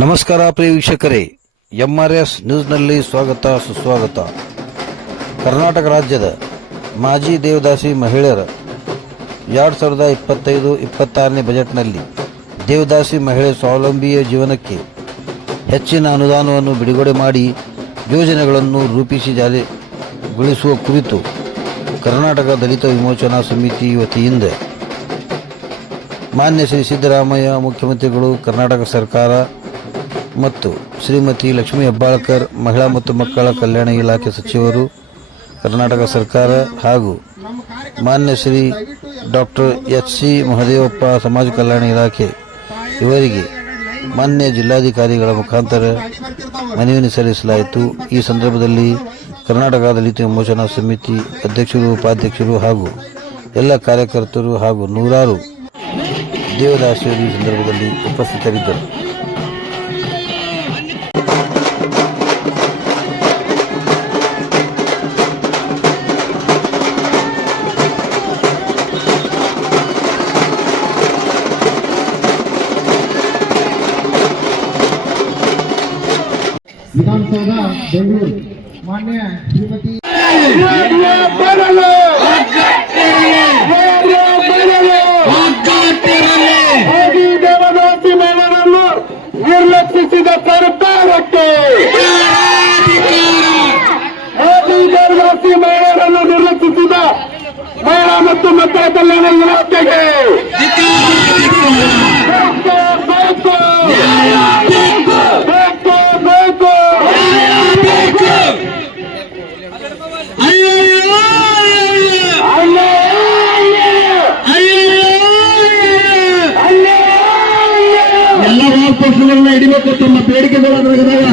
ನಮಸ್ಕಾರ ಪ್ರಿಯ ವೀಕ್ಷಕರೇ ಎಂಆರ್ಎಸ್ ನ್ಯೂಸ್ನಲ್ಲಿ ಸ್ವಾಗತ, ಸುಸ್ವಾಗತ. ಕರ್ನಾಟಕ ರಾಜ್ಯದ ಮಾಜಿ ದೇವದಾಸಿ ಮಹಿಳೆಯರ ಎರಡು ಸಾವಿರದ ಇಪ್ಪತ್ತೈದು, ಇಪ್ಪತ್ತಾರನೇ ಬಜೆಟ್ನಲ್ಲಿ ದೇವದಾಸಿ ಮಹಿಳೆ ಸ್ವಾವಲಂಬಿಯ ಜೀವನಕ್ಕೆ ಹೆಚ್ಚಿನ ಅನುದಾನವನ್ನು ಬಿಡುಗಡೆ ಮಾಡಿ ಯೋಜನೆಗಳನ್ನು ರೂಪಿಸಿ ಜಾರಿಗೊಳಿಸುವ ಕುರಿತು ಕರ್ನಾಟಕ ದಲಿತ ವಿಮೋಚನಾ ಸಮಿತಿ ವತಿಯಿಂದ ಮಾನ್ಯ ಶ್ರೀ ಸಿದ್ದರಾಮಯ್ಯ ಮುಖ್ಯಮಂತ್ರಿಗಳು, ಕರ್ನಾಟಕ ಸರ್ಕಾರ ಮತ್ತು ಶ್ರೀಮತಿ ಲಕ್ಷ್ಮೀ ಹೆಬ್ಬಾಳ್ಕರ್, ಮಹಿಳಾ ಮತ್ತು ಮಕ್ಕಳ ಕಲ್ಯಾಣ ಇಲಾಖೆ ಸಚಿವರು, ಕರ್ನಾಟಕ ಸರ್ಕಾರ ಹಾಗೂ ಮಾನ್ಯ Shri doctor H C Mahadevappa ಸಮಾಜ ಕಲ್ಯಾಣ ಇಲಾಖೆ. ಇವರಿಗೆ ಮಾನ್ಯ ಜಿಲ್ಲಾಧಿಕಾರಿಗಳ ಮುಖಾಂತರ ಮನವಿಯನ್ನು ಸಲ್ಲಿಸಲಾಯಿತು. ಈ ಸಂದರ್ಭದಲ್ಲಿ ಕರ್ನಾಟಕ ದಲಿತ ವಿಮೋಚನಾ ಸಮಿತಿ ಅಧ್ಯಕ್ಷರು, ಉಪಾಧ್ಯಕ್ಷರು ಹಾಗೂ ಎಲ್ಲ ಕಾರ್ಯಕರ್ತರು ಹಾಗೂ ನೂರಾರು ದೇವದಾಸಿಯರು ಈ ಸಂದರ್ಭದಲ್ಲಿ ಉಪಸ್ಥಿತರಿದ್ದರು. ವಿಧಾನಸೌಧ ಬೆಂಗಳೂರು. ಮಾನ್ಯ ಶ್ರೀಮತಿ ನಿರ್ಲಕ್ಷಿಸಿದ ಸರ್ಕಾರಕ್ಕೆ ತಮ್ಮ ಬೇಡಿಕೆಗಳಾದಾಗ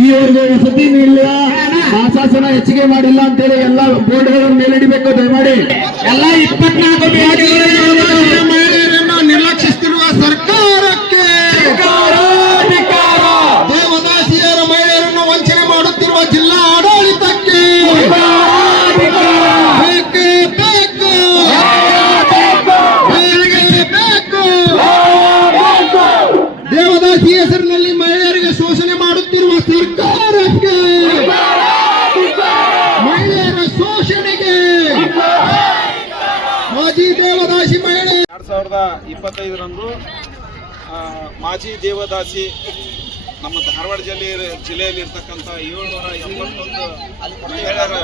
ಈವರೆಗೂ ವಸತಿ ಇಲ್ಲ ಆಶಾಸನ ಹೆಚ್ಚಿಗೆ ಮಾಡಿಲ್ಲ ಅಂತೇಳಿ ಎಲ್ಲ ಬೋರ್ಡ್ಗಳ ಮೇಲೆ ಹಿಡಿಬೇಕು ದಯಮಾಡಿ. ಎಲ್ಲ ಇಪ್ಪತ್ನಾಲ್ಕು ಸರ್ಕಾರಕ್ಕೆ ಮಹಿಳೆಯರ ಶೋಷಣೆಗೆ ಮಾಜಿ ದೇವದಾಸಿ ಮಹಿಳೆ ಎರಡ್ ಸಾವಿರದ ಇಪ್ಪತ್ತೈದರಂದು ಮಾಜಿ ದೇವದಾಸಿ ನಮ್ಮ ಧಾರವಾಡ ಜಿಲ್ಲೆ ಜಿಲ್ಲೆಯಲ್ಲಿ ಇರ್ತಕ್ಕಂಥ ಏಳ್ನೂರ ಎಂಬತ್ತೊಂದು ಮಹಿಳೆಯರ